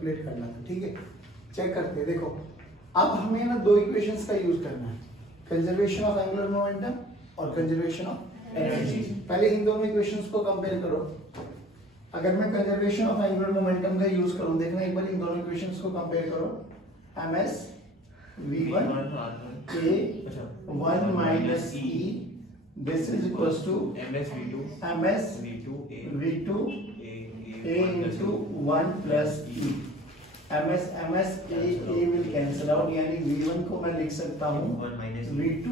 Calculate करना था, ठीक है। चेक करते हैं, देखो अब हमें ना दो इक्वेशंस का यूज करना है, कंजर्वेशन ऑफ एंगुलर मोमेंटम और कंजर्वेशन ऑफ एनर्जी। पहले इन दोनों इक्वेशंस को कंपेयर करो। अगर मैं कंजर्वेशन ऑफ एंगुलर मोमेंटम का यूज करूं, देखना एक बार इन दोनों इक्वेशंस को कंपेयर करो। ms v1 a 1 minus e, this is equals to ms v2 a into 1 plus e। ms a will cancel out, यानी v1 को मैं लिख सकता हूँ v2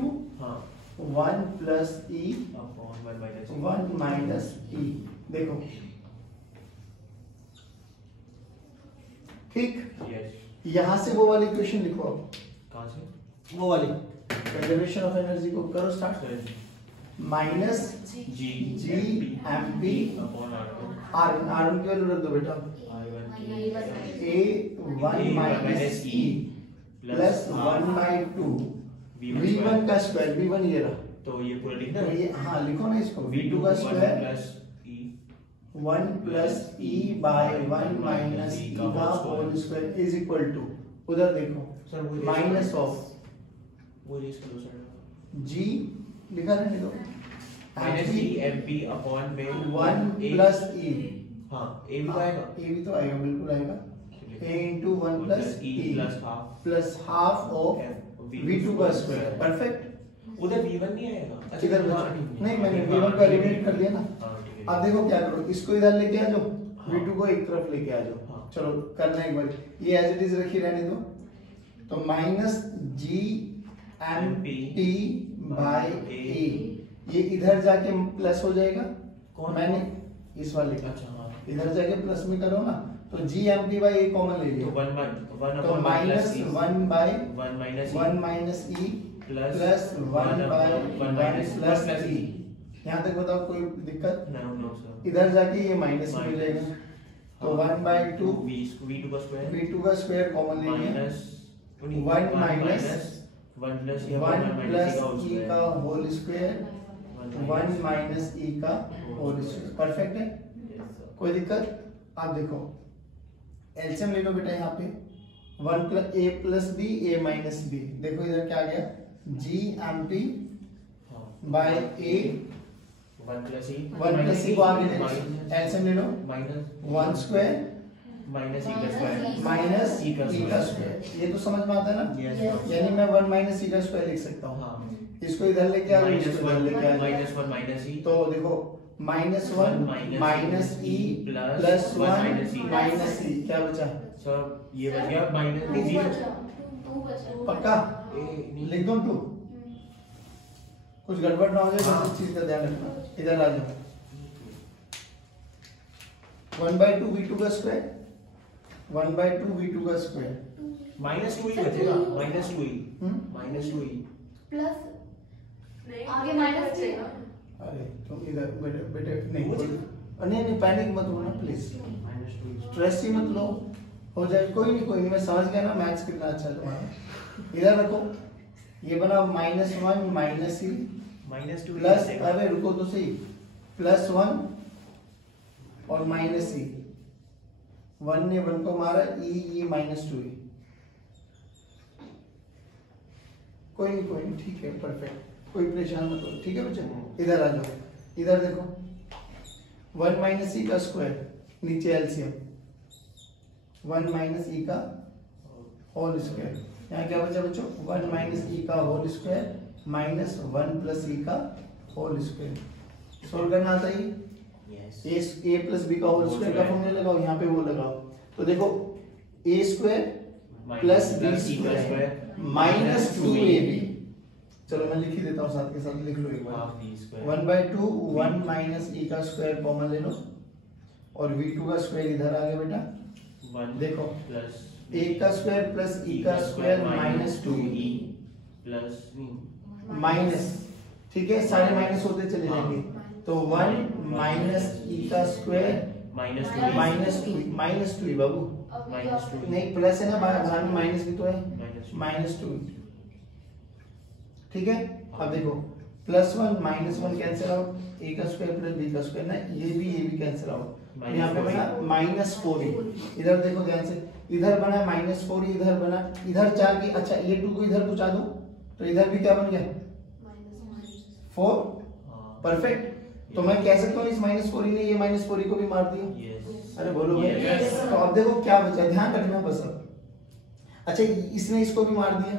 1 plus e 1 minus e। देखो ठीक, यहां से वो वाली इक्वेशन लिखो। अब कहां से? वो वाली कंजर्वेशन ऑफ एनर्जी को करो start. Minus G M P upon R, R की वैल्यू रख दो बेटा, A 1 minus E plus 1 by 2 v1 का स्क्वायर, v1 ये रहा, तो ये पूरा लिखना तो है। ये हाँ लिखो ना इसको, v2 का square 1 plus e by 1 minus e का whole square is equal to, उधर देखो सर वो माइनस ऑफ वो रेस करो सर, g लिखा रहने दो, माइनस जी एमपी अपॉन में 1 प्लस e, हां ए भी तो आएगा, ए भी तो आएगा, बिल्कुल आएगा, a into 1 plus e plus half of v2 का स्क्वायर। परफेक्ट। उधर v1 नहीं आएगा, अच्छा इधर नहीं, मैंने v1 को एलिमिनेट कर दिया ना। अब देखो क्या करो, इसको इधर लेके आ जाओ, v2 को एक तरफ लेके आ जाओ। चलो करना एक बार, ये एज इट इज रखी रहने दो, तो minus G M T by A, ये इधर जाके प्लस हो जाएगा। कौन? मैंने इस वाले का, अच्छा हाँ, इधर जाके प्लस में करो ना, तो G M T by A common ले लियो, तो minus 1 by 1 minus E plus 1 by 1 plus E. यहाँ तक बताओ कोई दिक्कत? No sir. इधर जाके ये माइनस में मिलेगा, तो 1 बाय 2 v2 का स्क्वायर कॉमन लेंगे, 1 माइनस 1 प्लस e का होल स्क्वायर 1 माइनस e का होल स्क्वायर। परफेक्ट है, कोई दिक्कत? आप देखो एलसीएम ले लो बेटा, यहाँ पे 1 plus a plus b a minus b, देखो इधर क्या आ गया, g M T by a 1 plus e को आगे ले लो, एलसीएम ले लो, माइनस 1 स्क्वायर माइनस e का स्क्वायर। ये तो समझ में आता है ना, यानी मैं 1 माइनस e का स्क्वायर लिख सकता हूँ। इसको इधर लेके आ, तो देखो -1 minus e plus 1 minus e, क्या बचा सर? ये बच गया माइनस, पक्का लिख दो 2, कुछ गड़बड़ ना हो जाए तो इस चीज का ध्यान रखना। इधर आ जाओ, 1/2 v2 का स्क्वायर 1/2 v2 का स्क्वायर -2 ही बचेगा, -2 ही प्लस आगे माइनस बचेगा। अरे तुम इधर बेटे नहीं पैनिक मत होना प्लीज, स्ट्रेस ही मत लो, हो जाए कोई नहीं, मैं समझ गया ना, मैथ्स कितना अच्छा तुम्हारा। इधर रखो, ये बना -1 माइनस ई प्लस, अरे रुको तो सही, +1 और माइनस ई, 1 ने 1 को मारा, ई -2 ई, कोई नहीं ठीक है, परफेक्ट, कोई परेशान मत हो, ठीक है बच्चे। इधर आ जाओ, इधर देखो 1 माइनस ई का स्क्वायर, नीचे एलसीएम 1 माइनस ई का होल स्क्वायर, यहाँ क्या बचा बच्चों, 1 माइनस ई का whole square minus 1 plus E का होल स्क्वायर। सोल्व करना आता है, ए प्लस बी का होल स्क्वायर का फॉर्मूला लगाओ, यहाँ पे वो लगाओ, तो देखो A square plus B square minus 2ab। चलो मैं लिख ही देता हूँ, साथ के साथ लिख लो एक बार, 1/2 1 माइनस ई का स्क्वायर कॉमन ले लो, और v2 का स्क्वायर इधर आ गया बेटा, देखो a का स्क्वायर प्लस e का स्क्वायर -2e प्लस माइनस, ठीक है, सारे माइनस होते चले जाएंगे, तो 1 माइनस e का स्क्वायर -2 बाबू, नहीं प्लस है ना, बाहर में माइनस भी तो है, -2, ठीक है। अब देखो +1 -1 कैंसिल आउट, a का स्क्वायर प्लस b का स्क्वायर ना, ये भी कैंसिल आउट, यहाँ पे बना -4e। इधर देखो ध्यान से, इधर बना -4, इधर बना, इधर जाके अच्छा A2 को इधर पहुंचा दूं तो इधर भी क्या बन गया 4। परफेक्ट। तो मैं कह सकता हूँ इस -4 ने ये -4 को भी मार दिया। अरे बोलो भाई। तो अब देखो क्या बचा, ध्यान रखना बस। अब अच्छा इसने इसको भी मार दिया,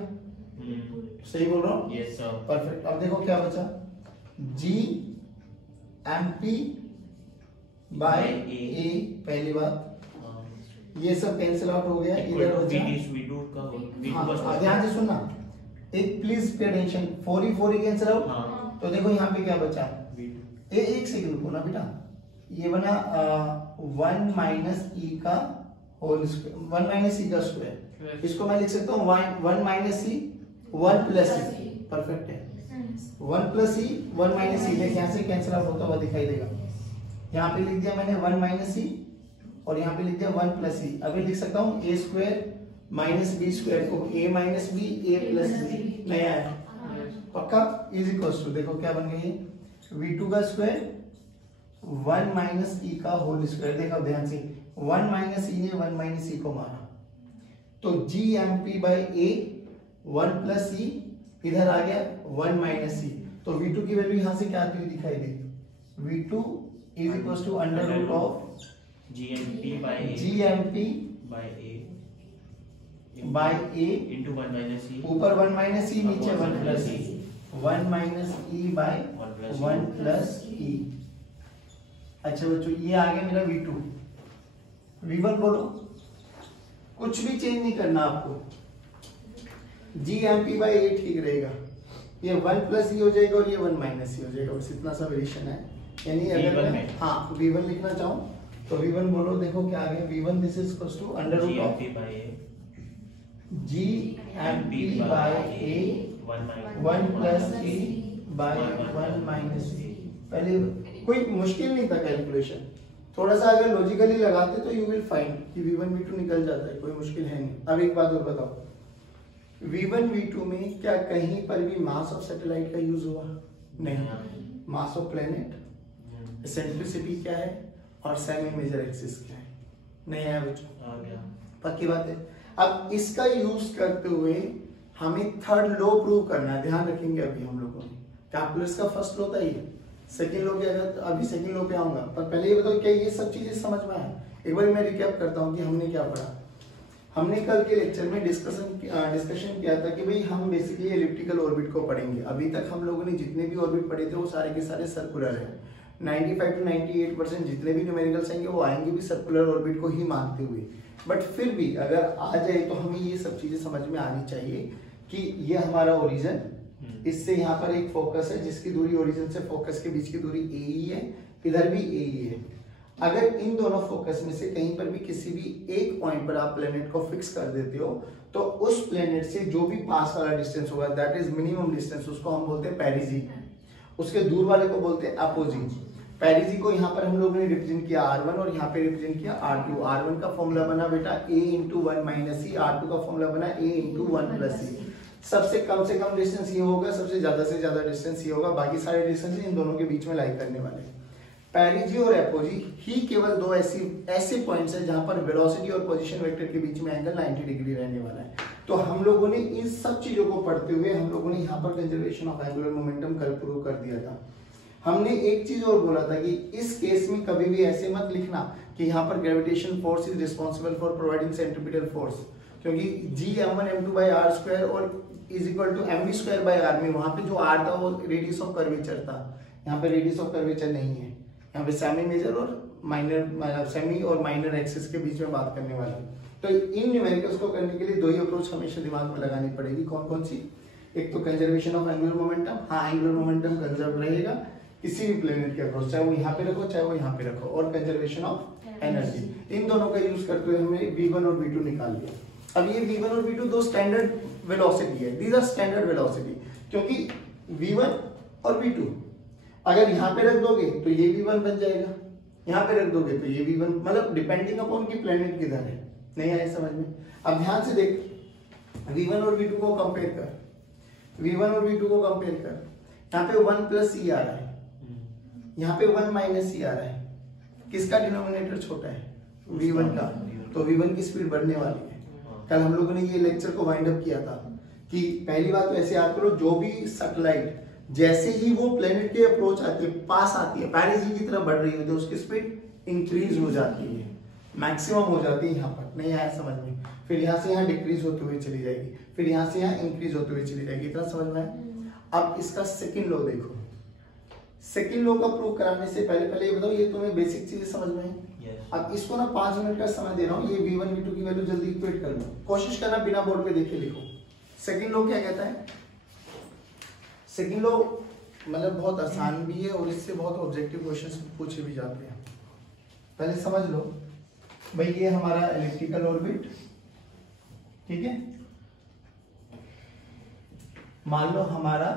सही बोल रहा हूँ? Yes sir. परफेक्ट। अब देखो क्या बचा, GMP बाय A। पहली बात ये सब कैंसिल आउट हो गया, इधर बचा V2 का हाँ, ध्यान से सुनना, एक please pay attention, 4 he cancel out. तो देखो यहाँ पे क्या बचा, एक सेकंड रुको ना बेटा, ये बना 1 माइनस ई का होल स्क्वायर, 1 माइनस ई का स्क्वायर। इसको मैं लिख सकता हूँ 1 माइनस ई 1 प्लस ई। परफेक्ट है। 1 प्लस ई 1 माइनस ई में यहाँ से कैंसिल आउट होता हुआ दिखाई देगा। यहाँ पे लिख दिया मैंने 1 माइनस ई और यहाँ पे लिख दिया 1 प्लस ई। अभी लिख सकता हूँ ए स्क्वायर माइनस बी स्क्वायर को ए माइनस बी ए प्लस बी। नहीं आया पक्का? इज इक्वल टू देखो क्या बन गई, V2 का स्क्वायर 1 माइनस ई का होल स्क्वायर। देखो ध्यान से, 1 माइनस ई ने 1 माइनस ई को मारा, तो GMP बाय A 1 प्लस ई इधर आ गया 1 माइनस ई। तो V2 की वैल्यू यहां से क्या आती हुई दिखाई देगी, V2 is equal to under root of GMP by A into 1 minus e, ऊपर 1 माइनस ई नीचे 1 plus E, 1 minus E by 1 plus E. अच्छा बच्चों ये आ गया मेरा V2। V1 बोलो, कुछ भी चेंज नहीं करना आपको, GMP बाय A ठीक रहेगा, ये 1 प्लस ई हो जाएगा और ये 1 माइनस ई हो जाएगा, बस इतना सा वेरिएशन है। यानी अगर मैं हाँ V1 लिखना चाहूँ तो V1 बोलो, देखो क्या आ गया, V1 this is equal to under root of GMP by A 1 plus E by 1 minus E। पहले कोई मुश्किल नहीं था कैलकुलेशन, थोड़ा सा अगर लॉजिकली लगाते तो यू विल फाइंड कि V1 V2 निकल जाता है, कोई मुश्किल है नहीं। अब एक बात और बताओ, V1 V2 में क्या कहीं पर भी मास ऑफ सैटेलाइट का यूज हुआ? नहीं। मास ऑफ प्लेनेट, एसेंट्रिसिटी क्या है और सेमी मेजर एक्सिस क्या है? नहीं आया बच्चों? आ गया। पक्की बात है। अब इसका यूज करते हुए हमें थर्ड लॉ प्रूव करना है, ध्यान रखेंगे अभी हम लोगों ने। कैलकुलस का फर्स्ट लॉ था ये, सेकंड लॉ क्या, अभी सेकंड लॉ पे आऊंगा, पर पहले ये बताओ क्या ये सब चीजें समझ में आए? एक बार मैं रिकैप करता हूँ कि हमने क्या पढ़ा। हमने कल के लेक्चर में डिस्कशन किया था कि भाई हम बेसिकली एलिप्टिकल ऑर्बिट को पढ़ेंगे। अभी तक हम लोगों ने जितने भी ऑर्बिट पढ़े थे वो सारे के सारे सर्कुलर हैं। 95 to 98% जितने भी न्यूमेरिकल्स आएंगे वो आएंगे भी सर्कुलर ऑर्बिट को ही मानते हुए। बट फिर भी अगर आ जाए तो हमें ये सब चीजें समझ में आनी चाहिए कि ये हमारा ओरिजिन, इससे यहाँ पर एक फोकस है जिसकी दूरी ओरिजिन से फोकस के बीच की दूरी ए ही है, इधर भी ए ही है। अगर इन दोनों फोकस में से कहीं पर भी किसी भी एक पॉइंट पर आप प्लेनेट को फिक्स कर देते हो तो उस प्लेनेट से जो भी पास वाला डिस्टेंस होगा, दैट इज मिनिमम डिस्टेंस, उसको हम बोलते हैं पेरिजी। उसके दूर वाले को बोलते हैं अपोजी। पेरिजी को यहाँ पर हम लोगों ने रिप्रेजेंट किया R1 और यहाँ पे रिप्रेजेंट किया R2। R1 का फॉर्मूला बना बेटा A into 1 minus E, R2 का फॉर्मूला बना A इंटू 1 प्लस ई। सबसे कम से कम डिस्टेंस ये होगा, सबसे ज्यादा से ज्यादा डिस्टेंस ये होगा, बाकी सारे डिस्टेंस इन दोनों के बीच में लाई करने वाले हैं। पेरिजी और एपोजी ही केवल दो ऐसे पॉइंट्स हैं जहां पर वेलोसिटी और पोजीशन वेक्टर के बीच में एंगल 90 डिग्री रहने वाला है। तो हम लोगों ने इन सब चीजों को पढ़ते हुए हम लोगों ने यहाँ पर कंजर्वेशन ऑफ एंगुलर मोमेंटम कल प्रूव कर दिया था। हमने एक चीज और बोला था कि इस केस में कभी भी ऐसे मत लिखना कि यहाँ पर gravitation force is responsible for providing centripetal force, क्योंकि G m1 m2 r square और is equal to mv square by r में वहां पे जो r था वो रेडियस ऑफ कर्वेचर था, यहाँ पे रेडियस ऑफ कर्वेचर नहीं है। यहाँ पे सेमी मेजर और माइनर, सेमी और माइनर एक्सिस के बीच में बात करने वाले। तो इन न्यूमेरिकल्स को करने के लिए दो ही अप्रोच हमेशा दिमाग में लगानी पड़ेगी। कौन कौन सी? एक तो कंजर्वेशन ऑफ एंगुलर मोमेंटम, हाँ एंगुलर मोमेंटम कंजर्व रहेगा किसी भी प्लेनेट के अप्रोच, चाहे वो यहाँ पे रखो चाहे वो यहाँ पे रखो, और कंजर्वेशन ऑफ एनर्जी। इन दोनों का यूज करते हुए हमने V1 और V2 निकाल लिया। अब ये V1 और V2 दो स्टैंडर्ड वेलोसिटी है, दीज आर स्टैंडर्ड वेलोसिटी, क्योंकि V1 और V2 अगर यहाँ पे रख दोगे तो ये V1 बन जाएगा, यहाँ पे रख दोगे तो ये V1, मतलब डिपेंडिंग अपॉन कि प्लेनेट किधर है। नहीं आया समझ में? अब ध्यान से देख, V1 और V2 को कंपेयर कर, V1 और V2 को कंपेयर कर। यहाँ पे 1 प्लस ई आ रहा है, यहाँ पे 1 माइनस ई आ रहा है। किसका डिनोमिनेटर छोटा है? V1 का। तो v1 की स्पीड बढ़ने वाली है। कल हम लोगों ने ये लेक्चर को वाइंड अप किया था कि पहली बात तो ऐसे याद करो, जो भी सैटेलाइट जैसे ही वो प्लेनेट के अप्रोच आती है, पास आती है, पेरिजी की तरफ बढ़ रही होती है, उसकी स्पीड इंक्रीज हो जाती है, मैक्सिमम हो जाती है। यहाँ पर नहीं आया समझ में, फिर यहाँ से यहाँ डिक्रीज होते हुए चली जाएगी, फिर यहाँ से यहाँ इंक्रीज होते हुए चली जाएगी। इतना समझ में आया। अब इसका सेकंड लॉ देखो। सेकंड लॉ का प्रूव कराने से पहले ये बताओ, ये तुम्हें बेसिक चीजें समझ में है? अब इसको ना 5 मिनट का समय दे रहा हूँ, ये v1 v2 की वैल्यू जल्दी इक्वेट कर लो। कोशिश करना बिना बोर्ड पे देखे लिखो। सेकंड लॉ क्या कहता है? सेकंड लॉ मतलब बहुत आसान भी है और इससे बहुत ऑब्जेक्टिव क्वेश्चंस पूछे भी जाते हैं। पहले समझ लो भाई, ये हमारा इलेक्ट्रिकल ऑर्बिट, ठीक है। मान लो हमारा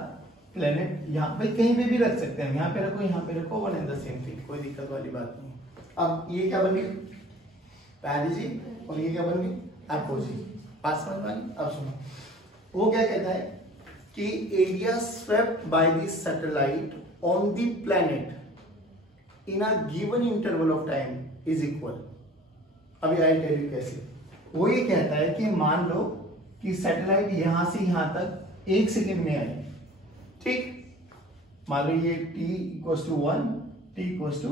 प्लेनेट यहाँ पे कहीं पे भी रख सकते हैं, यहाँ पे रखो, यहाँ पे रखो, one and the same thing, कोई दिक्कत वाली बात नहीं। अब ये क्या बन गई? पेरिजी, और ये क्या बन गई? एपोजी। बात समझ में आ गई? अब सुनो, वो क्या कहता है कि area swept by the satellite on the planet in a given interval of time is equal. अभी आई टेल यू कैसे। वो ये कहता है कि मान लो कि सैटेलाइट यहां से यहां तक 1 सेकंड में आई, ठीक। मान लो ये t equals to 1, t equals to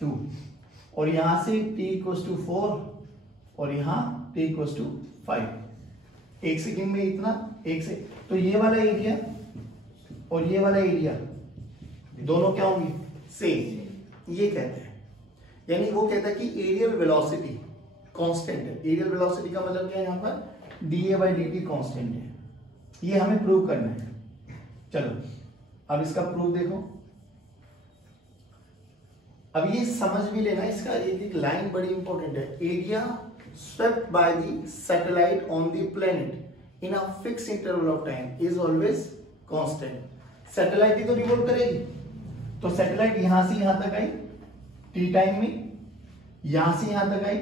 2, और यहां से t इक्वल्स टू 4, और यहां t इक्वल्स टू 5। 1 सेकंड में इतना, 1 से तो ये वाला एरिया और ये वाला एरिया दोनों क्या होंगे? सेम। ये कहते हैं, यानी वो कहता है कि एरियल वेलोसिटी कांस्टेंट है। एरियल वेलोसिटी का मतलब क्या है? यहाँ पर dA/dt कांस्टेंट है। ये हमें प्रूव करना है। चलो अब इसका प्रूफ देखो। अब ये समझ भी लेना, इसका एक एक लाइन बड़ी इंपॉर्टेंट है। Area swept by the satellite on the planet in a fix interval of time is always constant. Satellite ही तो रिवॉल्व करेगी, तो सैटेलाइट यहां से यहां तक आई टी टाइम में, यहां से यहां तक आई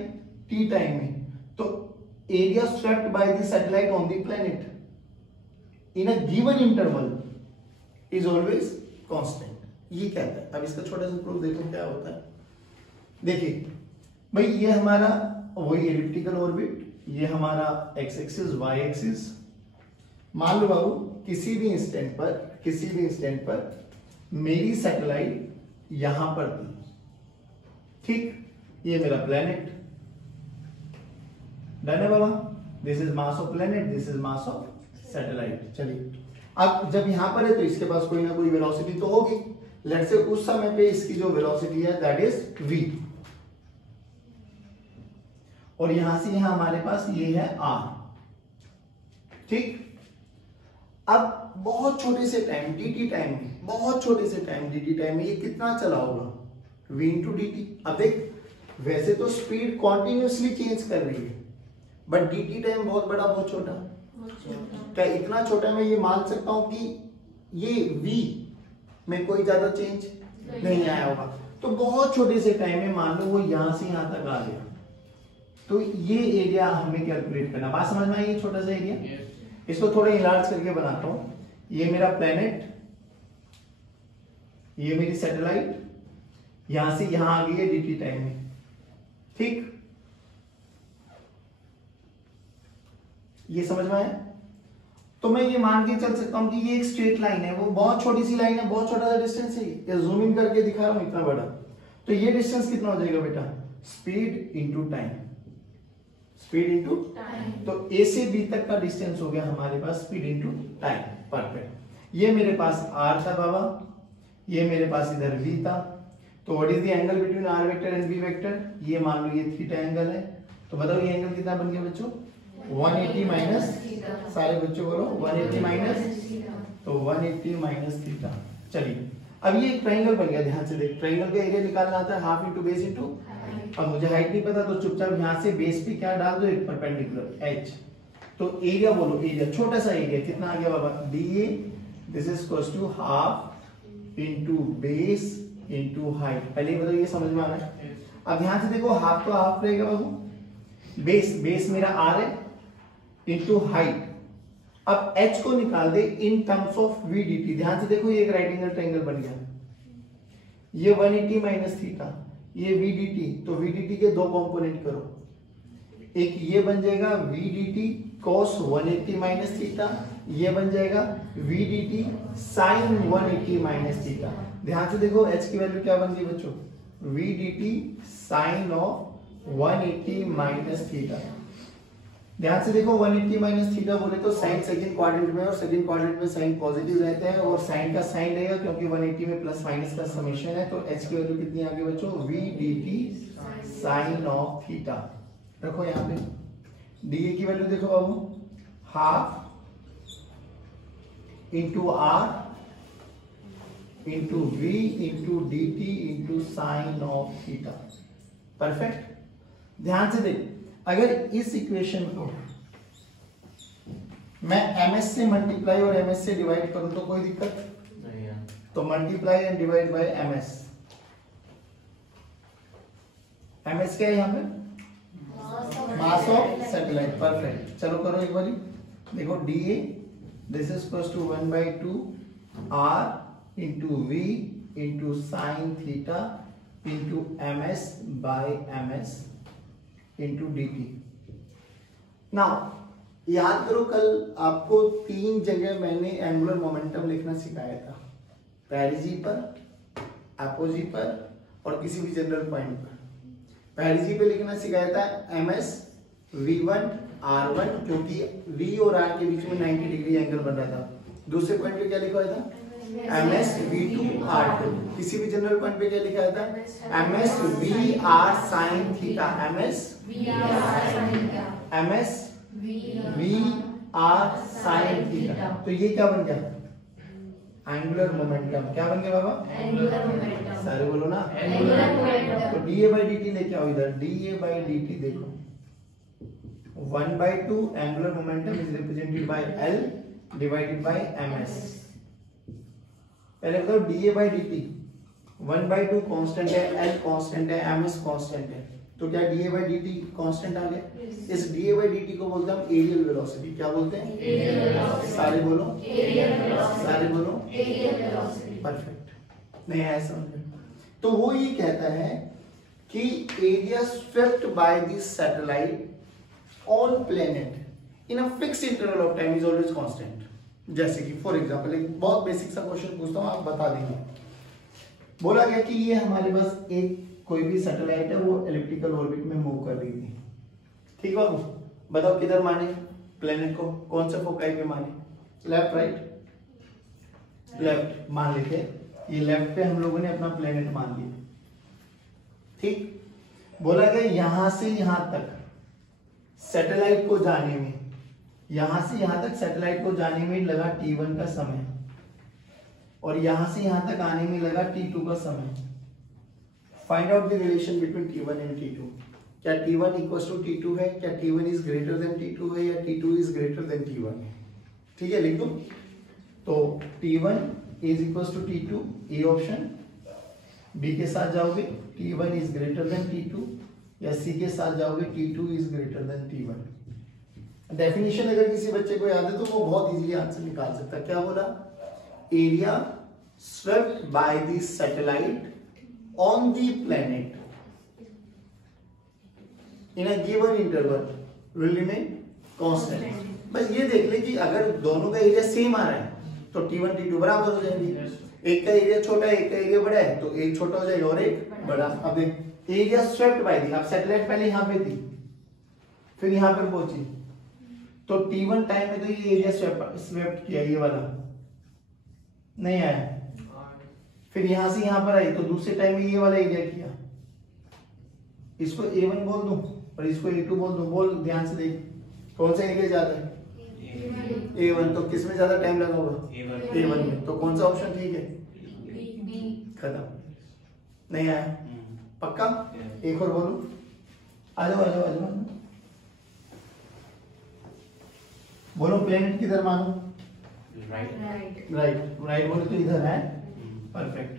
टी टाइम में, तो area swept by the satellite on the planet in a given interval is always constant. ये कहता है। अब इसका छोटा सा प्रूफ देखो क्या होता है। देखिए भाई, ये हमारा वही एलिप्टिकल ऑर्बिट, ये हमारा एक्स एक्सिस, वाई एक्सिस। मान लो बाबू किसी भी इंस्टेंट पर मेरी सैटेलाइट यहां पर थी, ठीक। ये मेरा प्लेनेट, डन है बाबा। This is mass of planet, this is mass of satellite. चलिए अब जब यहां पर है तो इसके पास कोई ना कोई वेलोसिटी तो होगी। लेट्स से उस समय पे इसकी जो वेलोसिटी है दैट इज v, और यहां से यहां हमारे पास ये है r, ठीक। अब बहुत छोटे से टाइम dt टाइम में, बहुत छोटे से टाइम dt टाइम में ये कितना चला होगा? v into dt। अब देख, वैसे तो स्पीड कॉन्टिन्यूसली चेंज कर रही है, बट dt टाइम बहुत बड़ा बहुत छोटा। क्या इतना छोटा मैं ये मान सकता हूं कि ये v में कोई ज्यादा चेंज नहीं आया होगा? तो बहुत छोटे से टाइम में मान लो वो यहां से यहां तक आ गया, तो ये एरिया हमें कैलकुलेट करना। बात समझ में आई? ये छोटा सा एरिया, इसको थोड़ा इलार्ज करके बनाता हूं। ये मेरा प्लेनेट, ये मेरी सैटेलाइट, यहां से यहां आ गई है dt टाइम में, ठीक। ये समझ में आया? तो मैं ये मान के चल सकता हूं कि ये एक स्ट्रेट लाइन है, वो बहुत छोटी सी लाइन है, बहुत छोटा सा डिस्टेंस है। ये जूम इन करके दिखा रहा हूं इतना बड़ा, तो ये डिस्टेंस कितना हो जाएगा बेटा? Speed into time, speed into time. तो ए से बी तक का डिस्टेंस हो गया हमारे पास स्पीड इंटू टाइम। परफेक्ट। ये मेरे पास r था बाबा, ये मेरे पास इधर v था। तो what is the angle between r vector and v vector? ये मान लो ये थीटा एंगल है। तो बताओ ये एंगल कितना बन गया बच्चों? 180 माइनस, सारे बच्चों बोलो 180 माइनस, तो 180 माइनस थीटा। चलिए अब ये एक ट्रायंगल बन गया। ध्यान से देख, ट्रायंगल का एरिया निकालना आता है हाफ इंटू बेस इंटू। अब मुझे हाइट नहीं पता, तो चुपचाप यहां से बेस पे क्या डाल दो? एक परपेंडिकुलर h। तो एरिया बोलो, एरिया छोटा सा एरिया कितना आ गया बाबा? dA, this is equals to half into base into height. पहले बताओ ये समझ में आ रहा है? अब ध्यान से देखो, हाफ तो हाफ रहेगा बाबू, बेस मेरा r है इंटू हाइट। अब h को निकाल दे in terms of v dt। ध्यान से देखो, ये एक राइट एंगल ट्रायंगल बन गया। ये 180 माइनस थीटा, ये v dt, तो v dt के दो कंपोनेंट करो, एक ये बन जाएगा v dt cos 180 minus theta, ये बन जाएगा v dt sin 180 minus theta. ध्यान से देखो h की वैल्यू क्या बन गई बच्चों, v dt sin of 180 minus theta. ध्यान से देखो 180 माइनस थीटा बोले तो साइन सेकंड क्वाड्रेंट में, और सेकंड क्वाड्रेंट में साइन पॉजिटिव रहते हैं और साइन का साइन रहेगा क्योंकि 180 में प्लस माइनस का समेशन है। तो h की वैल्यू कितनी आ गई बच्चों, v dt sine of theta. रखो यहाँ पे dA की वैल्यू देखो बाबू, half into R into v into dt into sine of theta. Perfect. ध्यान से देख, अगर इस इक्वेशन को मैं ms से मल्टीप्लाई और ms से डिवाइड करूं तो कोई दिक्कत नहीं है, तो multiply and divide by ms। ms क्या है यहाँ पे, मास ऑफ सैटेलाइट। परफेक्ट। चलो करो एक बारी, देखो dA this is equals to 1/2 r into v into sine theta into ms by ms into dt। Now याद करो कल आपको 3 जगह मैंने एंगुलर मोमेंटम लिखना सिखाया था, पेरिजी पर, एपोजी पर और किसी भी जनरल पॉइंट पर। पेरिजी पे लिखना सिखाया था ms v1 r1 क्योंकि v और r के बीच में 90 डिग्री एंगल बन रहा था। दूसरे पॉइंट पे क्या लिखा था, ms v2 r2। किसी भी जनरल पॉइंट पे क्या लिखा था, ms vr sin theta, ms vr sin theta. तो ये क्या बन गया, एंगुलर मोमेंटम। क्या बन गया बाबा, एंगुलर मोमेंटम। सारे बोलो ना, एंगुलर मोमेंटम। तो dA by dt लेके आओ इधर, dA by dt देखो 1/2 angular momentum is represented by L divided by ms। पहले बताओ dA by dt 1/2 कांस्टेंट है, L कांस्टेंट है, ms कांस्टेंट है, तो क्या dA by dt कांस्टेंट आ गया। इस dA by dt को बोलते हैं हम एरियल वेलोसिटी। क्या बोलते हैं, एरियल वेलोसिटी। सारे बोलो, एरियल वेलोसिटी। सारे बोलो, एरियल वेलोसिटी। परफेक्ट। नहीं आया समझ में, तो वो ये कहता है कि area swept by the satellite on planet in a fixed interval of time is always constant. जैसे कि फॉर एग्जांपल एक बहुत बेसिक सा क्वेश्चन पूछता हूं, आप बता देंगे। बोला गया कि ये हमारे पास एक कोई भी सैटेलाइट है, वो इलिप्टिकल ऑर्बिट में मूव कर रही थी, ठीक है बाबू। बताओ किधर माने प्लेनेट को, कौन सा फोकाई पे माने, लेफ्ट राइट, लेफ्ट मान लेते, ये लेफ्ट पे हम लोगों ने अपना प्लेनेट मान लिया, ठीक। बोला गया यहां से यहां तक सैटेलाइट को जाने में, यहां से यहां तक सैटेलाइट को जाने में लगा t1 का समय, और यहां से यहां तक आने में लगा t2 का समय। Find out the relation between t1 and t2। क्या t1 इक्वल्स टू t2 है, क्या t1 is greater than t2 है, या t2 is greater than t1 है। ठीक है, लिख दो। तो t1 is equals to t2, A option. B के साथ जाओगे t1 is greater than t2, या सी के साथ जाओगे t2 is greater than t1। Definition अगर किसी बच्चे को याद है तो वो बहुत इजीली आंसर निकाल सकता है। क्या बोला, area swept by the satellite on the planet in a given interval will remain constant. बस ये देख ले कि अगर दोनों का एरिया सेम आ रहा है तो t1 t2 बराबर हो जाएंगे। एक का एरिया छोटा है, एक का एरिया बड़ा है, तो एक छोटा हो जाएगा और एक बड़ा। अब देख, एरिया स्वेप्ट बाय दी, अब सैटेलाइट पहले यहां पे थी, फिर यहां पे पहुंची, तो t1 टाइम में तो ये एरिया स्वेप्ट किया, ये वाला नहीं आया, फिर यहां से यहां पर आई तो दूसरे टाइम में ये वाला एरिया किया। इसको a1 बोल दूं और इसको a2 बोल दूं, बोल ध्यान से देख कौन सा एरिया ज्यादा है, a1। तो किस में ज्यादा टाइम लगा होगा, a1 में। तो कौन सा ऑप्शन ठीक है, खत्म। नहीं आया, पक्का। एक और बोलो, आ जाओ आ जाओ आ जाओ, बोलो प्लेनेट किधर मानो, राइट राइट बोलो तो इधर है, परफेक्ट।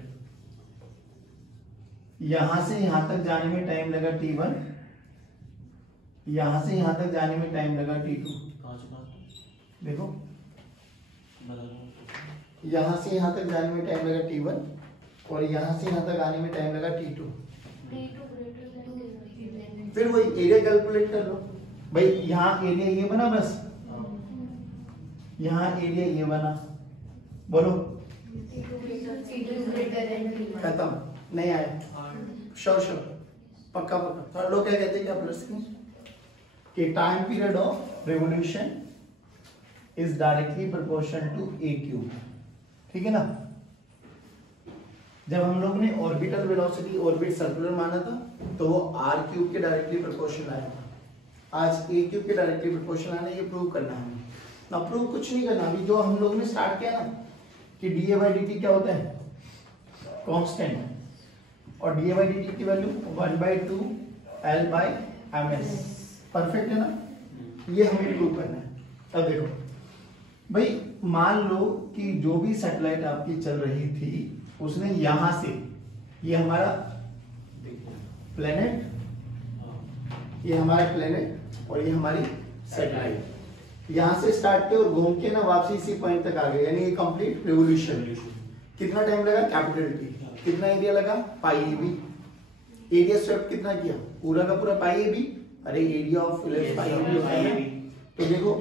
यहां से यहां तक जाने में टाइम लगा t1, यहां से यहां तक जाने में टाइम लगा t2। देखो यहां से यहां तक जाने में टाइम लगा t1 और यहां से यहां तक आने में टाइम लगा t2। फिर वही एरिया कैलकुलेट कर लो, भाई यहाँ एरिया ये बना, बस यहाँ एरिया ये बना, बोलो खत्म, नहीं आया, श्योर पक्का पक्का। थर्ड लोग क्या कहते हैं, क्या प्लस कि time period of revolution is directly proportional to A cube, ठीक है ना। जब हम लोग ने ऑर्बिटल वेलोसिटी ऑर्बिट सर्कुलर माना था तो वो आर क्यूब के डायरेक्टली प्रोपोर्शनल आया था। आज ए क्यूब के डायरेक्टली प्रोपोर्शनल आना, ये प्रूव करना है हमें ना, प्रूव कुछ नहीं करना। अभी जो हम लोग ने स्टार्ट किया ना कि D A by D T क्या होता है, कांस्टेंट, और D A by D T की value 1/2 L by M S, perfect है ना। ये हमें प्रूव करना है। अब देखो भाई, मान लो कि जो भी सैटेलाइट आपकी चल रही थी उसने यहां से, ये हमारा प्लेनेट, ये हमारा प्लेनेट और ये हमारी सैटेलाइट, यहां से स्टार्ट किया और घूम के ना वापसी इसी पॉइंट तक आ गए, यानी ये कंप्लीट रिवोल्यूशन। कितना टाइम लगा, कैपिटल टी। कितना एरिया लगा, pi A B. Area swept कितना किया, पूरा का पूरा पाई ए बी। अरे area of pi A B होता है ना, तो देखो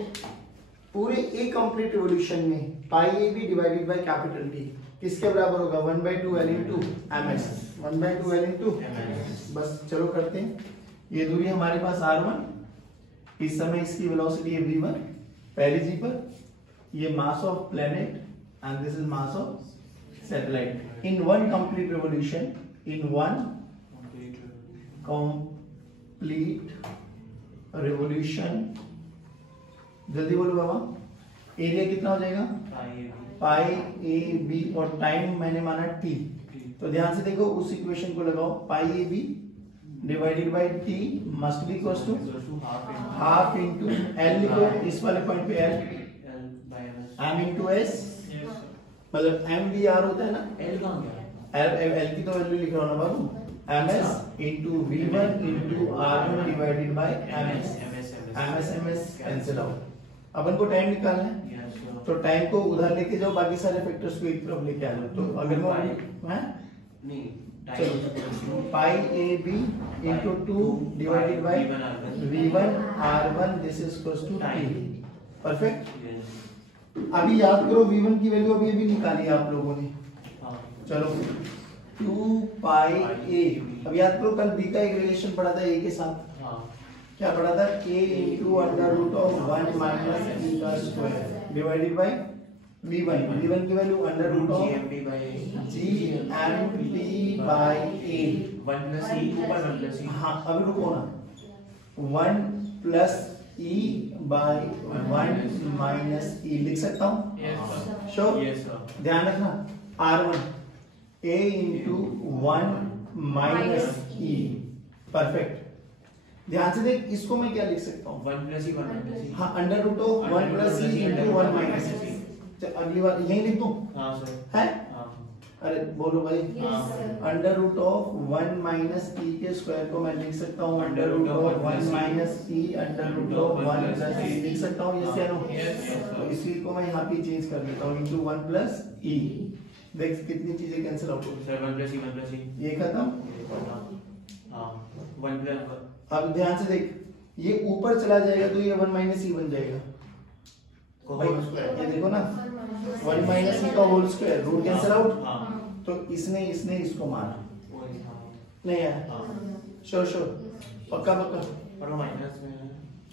पूरे ए कंप्लीट रिवोल्यूशन में pi A B divided by capital T किसके बराबर होगा, 1/2 L into ms, 1/2 L into ms। बस चलो करते हैं। ये दूरी हमारे पास r1, इस समय इसकी वेलोसिटी है v1 पहली जी पर, ये मास of planet and this is mass of satellite. In one complete revolution, in one complete revolution, जल्दी बोलो बाबा, एरिया कितना हो जाएगा, पाई ए बी, और टाइम मैंने माना टी। तो ध्यान से देखो उस इक्वेशन को लगाओ, pi A B divided by T must be equals to half into L, लिखो इस वाले पॉइंट पे एल, एम इनटू एस, मतलब एम बी आर होता है ना, एल कहां गया, एल की तो वैल्यू लिख रहा हूं ना बाबू, M S into v1 into r1 divided by M S cancel out. अपन को टाइम निकालना है, तो टाइम को उधर लेके जाओ, बाकी सारे फैक्टर्स को एक तरफ लेके आ जाओ। तो अगर मैं नहीं चलो pi A B into 2 divided by v1 r1, this is equals to t, perfect. अभी याद करो v1 की वैल्यू अभी निकाली आप लोगों ने, चलो 2 पाई a। अब याद करो कल b का एक रिलेशन पढ़ा था a के साथ, क्या पढ़ा था, a into under root of 1 minus e का square divided by v1, v1 की value under root of gmp by by a 1 plus e ऊपर 1 plus e। हाँ अभी रुको ना, 1 plus e by 1 minus e लिख सकता हूँ, श्योर, ध्यान रखना r1 a into 1 minus e, perfect. ध्यान से देख, इसको मैं क्या लिख सकता हूँ, 1 plus e 1 minus e। हाँ under root of 1 plus e into 1 minus e। अगली बार यही लिख दूं, हां सर, है, हां, अरे बोलो भाई, Yes, sir. Under root of 1 minus e के स्क्वायर को मैं लिख सकता हूँ under root of 1 minus e under root of 1 plus e, लिख सकता हूँ, यस या नो। तो इसी को मैं यहाँ पे चेंज कर देता हूँ इनटू 1 प्लस e। देख कितनी चीजें कैंसिल आउट हो गई, sir 1 plus e 1 plus e। ये खत्म। हां 1 plus, अब ध्यान से देख, ये ऊपर चला जाएगा तो ये 1 माइनस e बन जाएगा, भाई ये देखो ना 1 माइनस e का whole square, root cancel out. हां तो इसने इसको मारा, वही, हां नहीं है, श्योर श्योर, पक्का पक्का। पर माइनस में है,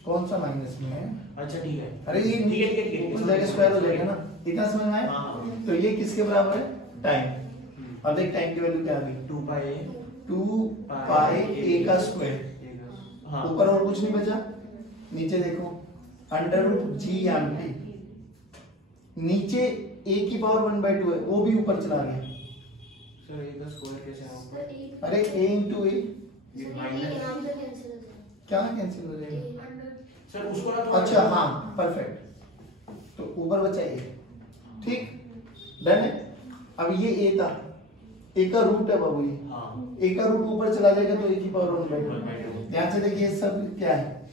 कौन सा माइनस में है, अच्छा ठीक है, अरे ये ठीक है उस जगह स्क्वायर हो जाएगा ना, इतना समझ में आया। हाँ। तो ये किसके बराबर है, टाइम। अब देख टाइम की वैल्यू क्या आ गई, 2 pi 2 पाई a का स्क्वायर, हां ऊपर और कुछ नहीं बचा, नीचे देखो under root G M T, नीचे a की पावर 1/2 है, वो भी ऊपर चला गया। सर ये का स्क्वायर कैसे होगा, अरे a इंटू ए, ये माइनस, क्या कैंसिल हो जाएगा, सर उसको ना अच्छा हाँ परफेक्ट, तो ऊपर बचा ए, ठीक, डन है। अब ये ए था, ए का रूट है बाबू, ये हां ए का रूट ऊपर चला जाएगा तो ए की पावर 1/2। 1/2। ध्यान से देखिए सब क्या है,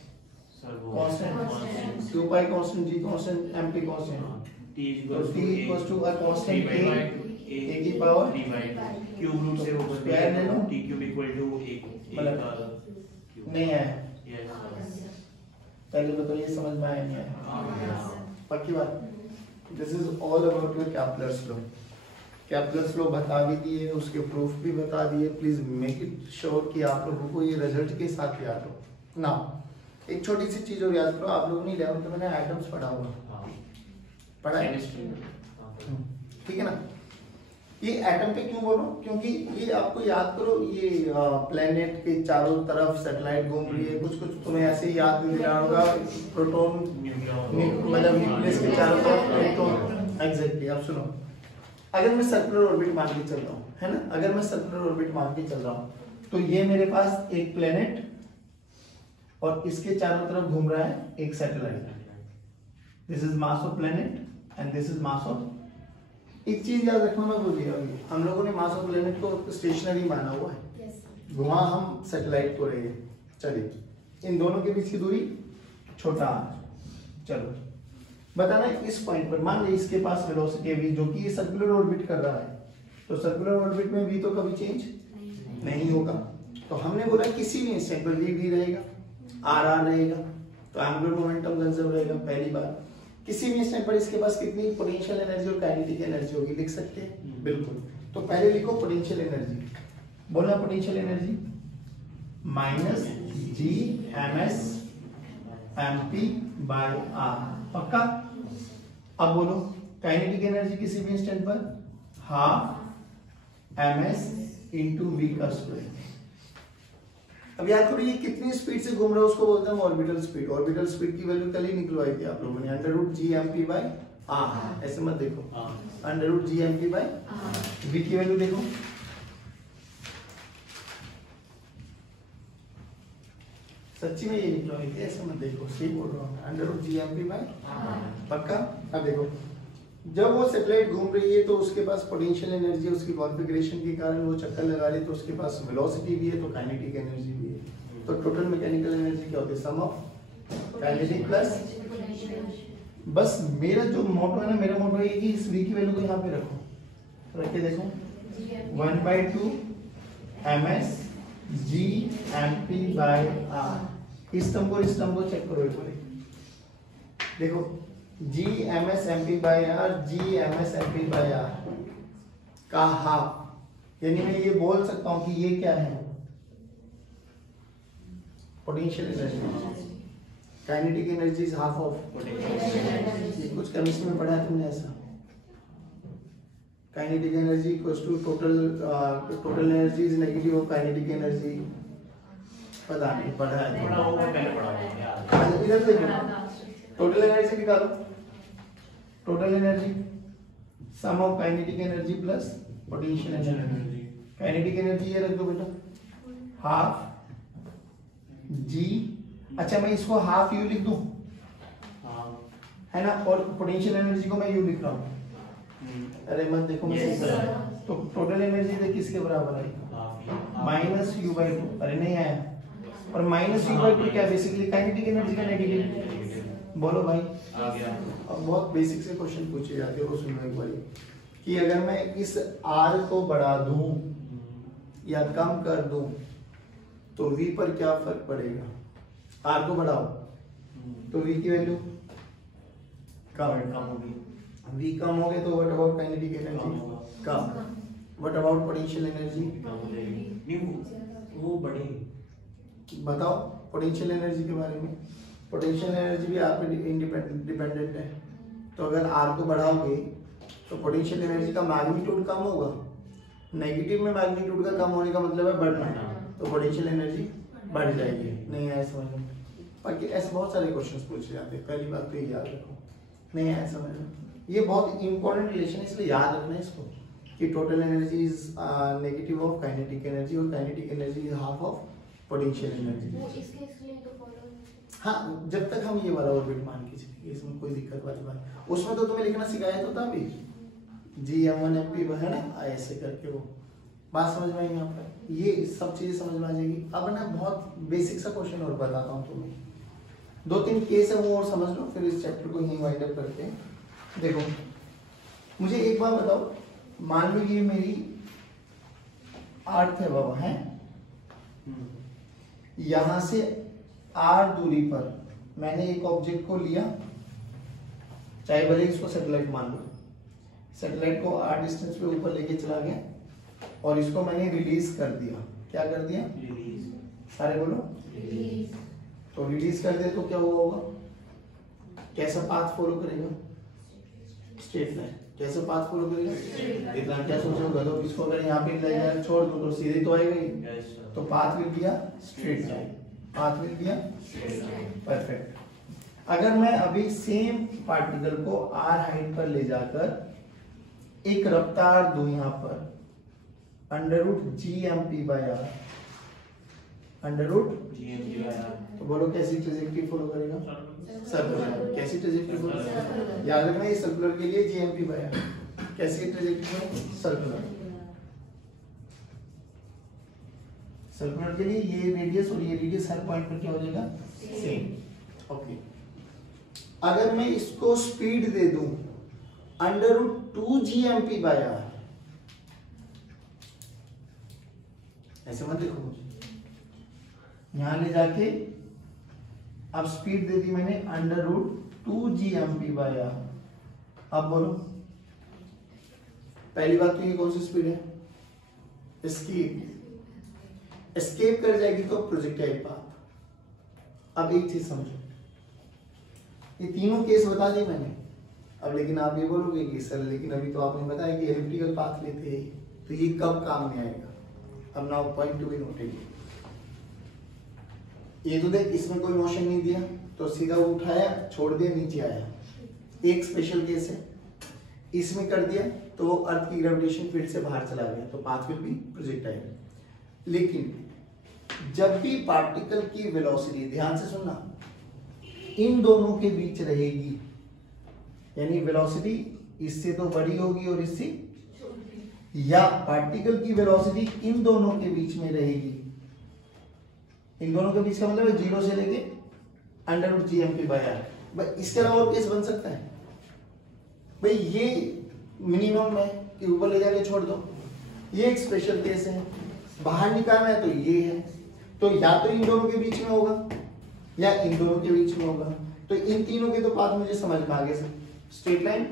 सर वो constant, 2 pi constant, G constant, M T constant, t तो t equals to a constant a की पावर 3 क्यूब रूट से ऊपर स्क्वायर ले लो, t क्यूब इक्वल टू 1 मतलब नहीं है, पहले बताओ ये समझ में आया नहीं आया? पक्की बात। This is all about your Kepler's law. Kepler's law बता भी दिए, उसके प्रूफ भी बता दिए। प्लीज मेक इट श्योर कि आप लोगों को ये रिजल्ट के साथ याद हो ना। एक छोटी सी चीज और याद करो, आप लोगों ने 11th में एटम्स पढ़ा होगा, पढ़ा है? ठीक है ना। ये एटम पे क्यों बोलो, क्योंकि ये आपको याद करो, ये प्लेनेट के चारों तरफ सैटेलाइट घूम रही है। कुछ कुछ तुम्हें ऐसे ही याद नहीं रहा होगा, प्रोटॉन मतलब न्यूक्लियस के चारों तरफ प्रोटॉन। एग्जैक्टली। अब सुनो, अगर मैं सर्कुलर ऑर्बिट मान के चल रहा हूँ, है ना, अगर मैं सर्कुलर ऑर्बिट मान के चल रहा हूँ, तो ये मेरे पास एक प्लेनेट और इसके चारों तरफ घूम रहा है एक satellite. This is mass of planet and this is mass of. एक चीज याद रखना मैं भूल गया, हम लोगों ने मास ऑफ प्लेनेट को स्टेशनरी माना हुआ है, घुमा हम सैटेलाइट को रहे हैं। चलिए, इन दोनों के बीच की दूरी छोटा r। चलो बताना इस पॉइंट पर, मान लीजिए इसके पास वेलोसिटी है v, जो कि ये सर्कुलर ऑर्बिट कर रहा है, तो सर्कुलर ऑर्बिट में v तो कभी चेंज नहीं होगा। तो हमने बोला किसी भी इंस्टेंट पर v रहेगा, r रहेगा, तो एंगुलर मोमेंटम कंजर्व रहेगा। पहली बात, किसी भी इंस्टेंट पर इसके पास कितनी पोटेंशियल एनर्जी और काइनेटिक एनर्जी होगी, लिख सकते हैं? बिल्कुल। तो पहले लिखो पोटेंशियल एनर्जी, बोलना potential energy minus G M S M P by R. पक्का? अब बोलो काइनेटिक एनर्जी किसी भी इंस्टेंट पर half M S into V का स्क्वायर। अब याद करो ये कितनी स्पीड से घूम रहा है उसको बोलते हैं ऑर्बिटल स्पीड। ऑर्बिटल स्पीड की वैल्यू कल ही निकलवाई थी आप लोगों ने, √g_mp बाय r। ऐसे मत देखो, √g_mp बाय v की वैल्यू देखो, सच्ची में ये निकलवाई थी, ऐसे मत देखो, सही बोल रहा हूँ, √g_mp बाय r। पक्का? अब देखो, जब वो सैटेलाइट घूम रही है तो उसके पास पोटेंशियल एनर्जी, उसकी कॉन्फ़िगरेशन के कारण वो चक्कर लगा रही है, तो उसके पास वेलोसिटी भी है, तो काइनेटिक एनर्जी भी है। तो टोटल मैकेनिकल एनर्जी क्या होती है? सम ऑफ काइनेटिक प्लस। बस मेरा जो मोटो है ना, मेरा मोटो है कि इस v की वैल्यू को यहाँ पे रखो, रख के देखो 1/2 ms g_mp बाय r। इस टर्म को इस टर्म को चेक करो एक बार, देखो g_ms_mp by r, g_ms_mp by r का हाफ, यानी मैं ये बोल सकता हूं कि ये क्या है? Potential energy. Kinetic energy is half of potential. कुछ केमिस्ट्री में पढ़ा है तुमने ऐसा? Kinetic energy equals to total energy is negative of kinetic energy. पता नहीं पढ़ा है? थोड़ा वो मैंने पढ़ा है। इधर देखो, टोटल एनर्जी निकालो, total energy sum of kinetic energy plus potential energy. Kinetic energy ये रख दो बेटा, हाफ जी। अच्छा मैं इसको हाफ यू लिख दूं, है ना, और पोटेंशियल एनर्जी को मैं यू लिख रहा हूँ। अरे मत देखो, मैं सही कर रहा हूं। तो टोटल एनर्जी देख किसके बराबर आई? -u/2। अरे नहीं आया, और -u/2 क्या बेसिकली काइनेटिक एनर्जी का नेगेटिव। बोलो भाई आ गया। अब बहुत बेसिक से क्वेश्चन पूछे जाते हैं, वो सुनो एक बार, कि अगर मैं इस r को बढ़ा दूं या कम कर दूं तो v पर क्या फर्क पड़ेगा? r को बढ़ाओ तो v की वैल्यू कम होगी, v कम हो गए तो व्हाट अबाउट काइनेटिक एनर्जी? कम। What about potential energy? कम हो जाएगी। नहीं वो बढ़ेगी। बताओ पोटेंशियल एनर्जी के बारे में। पोटेंशियल एनर्जी भी r पे डिपेंडेंट है, तो अगर r को बढ़ाओगे तो पोटेंशियल एनर्जी का मैग्नीट्यूड कम होगा। नेगेटिव में मैग्नीट्यूड का कम होने का मतलब है बढ़ना, तो पोटेंशियल एनर्जी बढ़ जाएगी। नहीं आया समझ में? बाकी ऐसे बहुत सारे क्वेश्चंस पूछे जाते हैं, पहली बात तो ये याद रखो। नहीं आया समझ में? ये बहुत इंपॉर्टेंट रिलेशन है, इसलिए याद रखना है इसको, कि total energy is negative of kinetic energy और kinetic energy is half of potential energy. हाँ, जब तक हम ये वाला ऑर्बिट मान के चलेंगे इसमें कोई दिक्कत वाली बात। उसमें तो तुम्हें लिखना सिखाया तो था भी, g_m1mp है ना, ऐसे करके। वो बात समझ में आई यहाँ पर? ये सब चीजें समझ में आ जाएगी। अब ना बहुत बेसिक सा क्वेश्चन और बताता हूँ तुम्हें, 2-3 केस है वो और समझ लो, फिर इस चैप्टर को यहीं वाइंड अप करते हैं। देखो मुझे एक बात बताओ, मान लो ये मेरी अर्थ है बाबा, है, यहां से r दूरी पर मैंने एक ऑब्जेक्ट को लिया, चाहे भले इसको सैटेलाइट मान लो, सैटेलाइट को r डिस्टेंस पे ऊपर लेके चला गया और इसको मैंने रिलीज कर दिया। क्या कर दिया? रिलीज। सारे बोलो। Release. तो रिलीज कर दे तो क्या हुआ होगा? कैसा पाथ फॉलो करेगा? Straight line. कैसा पाथ फॉलो करेगा? इतना क्या सोचोगे? तो इसको अगर यहाँ पे लाइन छोड़ दो तो सीधे तो आएगा ही। Yes sir. तो path will be a straight line. Path will be a perfect. अगर मैं अभी सेम पार्टिकल को r हाइट पर ले जाकर एक रफ्तार दूं यहाँ पर √g/m/r, GMP आया। तो बोलो कैसी ट्रेजेक्टरी फॉलो करेगा? सर्कुलर। कैसी ट्रेजेक्टरी फॉलो करेगा? याद रखना ये सर्कुलर के लिए GMP/r। कैसी ट्रेजेक्टरी? सर्कुलर। सर्कुलर के लिए ये रेडियस और ये रेडियस हर पॉइंट पर क्या हो जाएगा? सेम। ओके। अगर मैं इसको स्पीड दे दूं √2g/m/r, ऐसे मत देखो मुझे, यहां ले जाके अब स्पीड दे दी मैंने √2g/m/r। अब बोलो पहली बात तो ये कौन सी स्पीड है? एस्केप। एस्केप कर जाएगी तो प्रोजेक्टाइल पाथ। अब एक चीज समझो, ये तीनों केस बता दिए मैंने। अब लेकिन आप ये बोलोगे कि सर लेकिन अभी तो आपने बताया कि एलिप्टिकल पाथ लेते हैं, तो ये कब काम में आएगा? अब now point to be noted. ये तो देख इसमें कोई मोशन नहीं दिया तो सीधा वो उठाया छोड़ दिया नीचे आया, एक स्पेशल केस है। इसमें कर दिया तो वो अर्थ की ग्रेविटेशन फील्ड से बाहर चला गया, तो पाथ विल बी प्रोजेक्टाइल। लेकिन जब भी पार्टिकल की वेलोसिटी, ध्यान से सुनना, इन दोनों के बीच रहेगी, यानी वेलोसिटी इससे तो बड़ी होगी और इससे, या पार्टिकल की वेलोसिटी इन दोनों के बीच में रहेगी। इन दोनों के बीच का मतलब है 0 से लेके √g/m/r। भाई इसके अलावा और केस बन सकता है? भाई ये मिनिमम है कि ऊपर ले जाके छोड़ दो, ये एक स्पेशल केस है। बाहर निकालना है तो ये है, तो या तो इन दोनों के बीच में होगा या इन दोनों के बीच में होगा। तो इन तीनों के तो पाथ मुझे समझ में आ गए, straight line,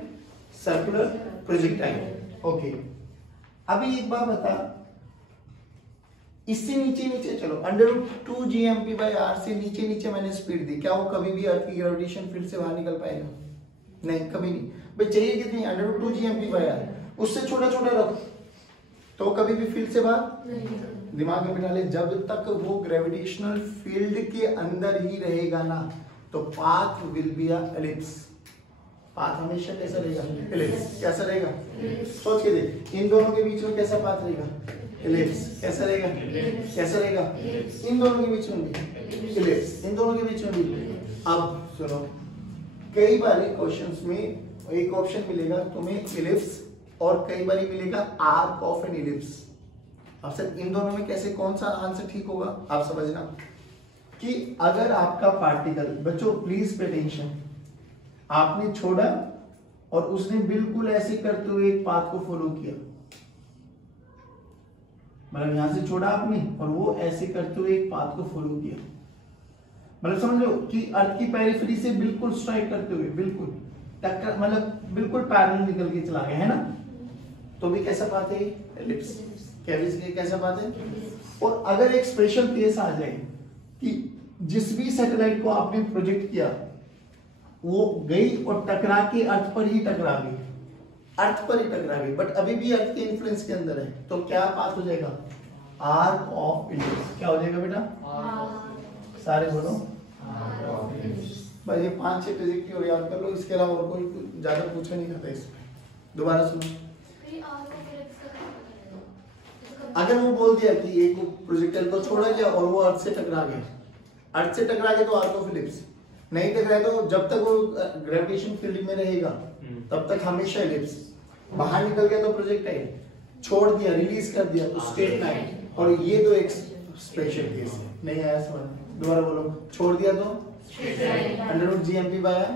circular, projectile. Okay. अभी एक बात बता, इससे नीचे नीचे चलो, √2g/m/r से नीचे नीचे मैंने स्पीड दी, क्या वो कभी भी अर्थ की ग्रेविटेशन फील्ड से बाहर निकल पाएगा? नहीं, कभी नहीं। भाई चाहिए कितनी? √2g/m/r। उससे छोटा छोटा रख तो कभी भी फील्ड से बाहर। दिमाग में बिठा ले, जब तक वो ग्रेविटेशनल फील्ड के अंदर ही रहेगा ना, तो path will be a ellipse. Path हमेशा कैसा रहेगा? एलिप्स। कैसा रहेगा? सोच के देख, इन दोनों के बीच में कैसा पाथ रहेगा? एलिप्स। कैसा रहेगा? कैसा रहेगा? इन दोनों के बीच में भी एलिप्स, इन दोनों के बीच में भी। अब सुनो, कई बार क्वेश्चंस में एक ऑप्शन मिलेगा तुम्हें एलिप्स और कई बार मिलेगा आर्क ऑफ एन एलिप्स। अब सर इन दोनों में कैसे, कौन सा आंसर ठीक होगा? आप समझना कि अगर आपका पार्टिकल, बच्चों प्लीज पे टेंशन, आपने छोड़ा और उसने बिल्कुल ऐसे करते हुए एक पाथ को फॉलो किया, मतलब यहां से छोड़ा आपने और वो ऐसे करते हुए एक पाथ को फॉलो किया, मतलब समझ लो कि अर्थ की पेरिफेरी से बिल्कुल स्ट्राइक करते हुए, बिल्कुल टक्कर, मतलब बिल्कुल पैरेलल निकल के चला गया, है ना? तो भी कैसा पाथ है? एलिप्स। कैसा पाथ है? और अगर एक स्पेशल केस आ जाए कि जिस भी सैटेलाइट को आपने प्रोजेक्ट किया वो गई और टकरा के अर्थ पर ही टकरा गई, अर्थ पर ही टकरा गई, बट अभी भी अर्थ के इन्फ्लुएंस के अंदर है, तो क्या पाथ हो जाएगा? Arc of ellipse. क्या हो जाएगा बेटा? सारे बोलो। भाई ये 5-6 ट्रेजेक्टरी और याद कर लो, इसके अलावा और कोई ज्यादा पूछा नहीं जाता इसमें। दोबारा सुनो, अगर वो बोल दिया कि एक प्रोजेक्टाइल को छोड़ा गया और वो अर्थ से टकरा गया, अर्थ से टकरा गया तो आर्क ऑफ एलिप्स, नहीं टकराया तो जब तक वो ग्रेविटेशन फील्ड में रहेगा तब तक हमेशा एलिप्स। बाहर निकल गया तो प्रोजेक्टाइल, छोड़ दिया, रिलीज कर दिया तो स्ट्रेट लाइन। और ये तो एक स्पेशल केस है, नहीं आया समझ? दोबारा बोलो, छोड़ दिया तो √g/m/r,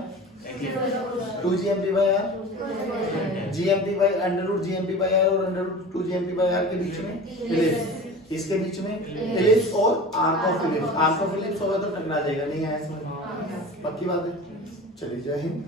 2g/m/r, √g/m/r और √2g/m/r के बीच में एलिप्स। इसके बीच में इलिप्स और arc of ellipse. Arc of ellipse होगा तो टकरा जाएगा, नहीं आया इसमें, पक्की बात है। चलिए जय हिंद।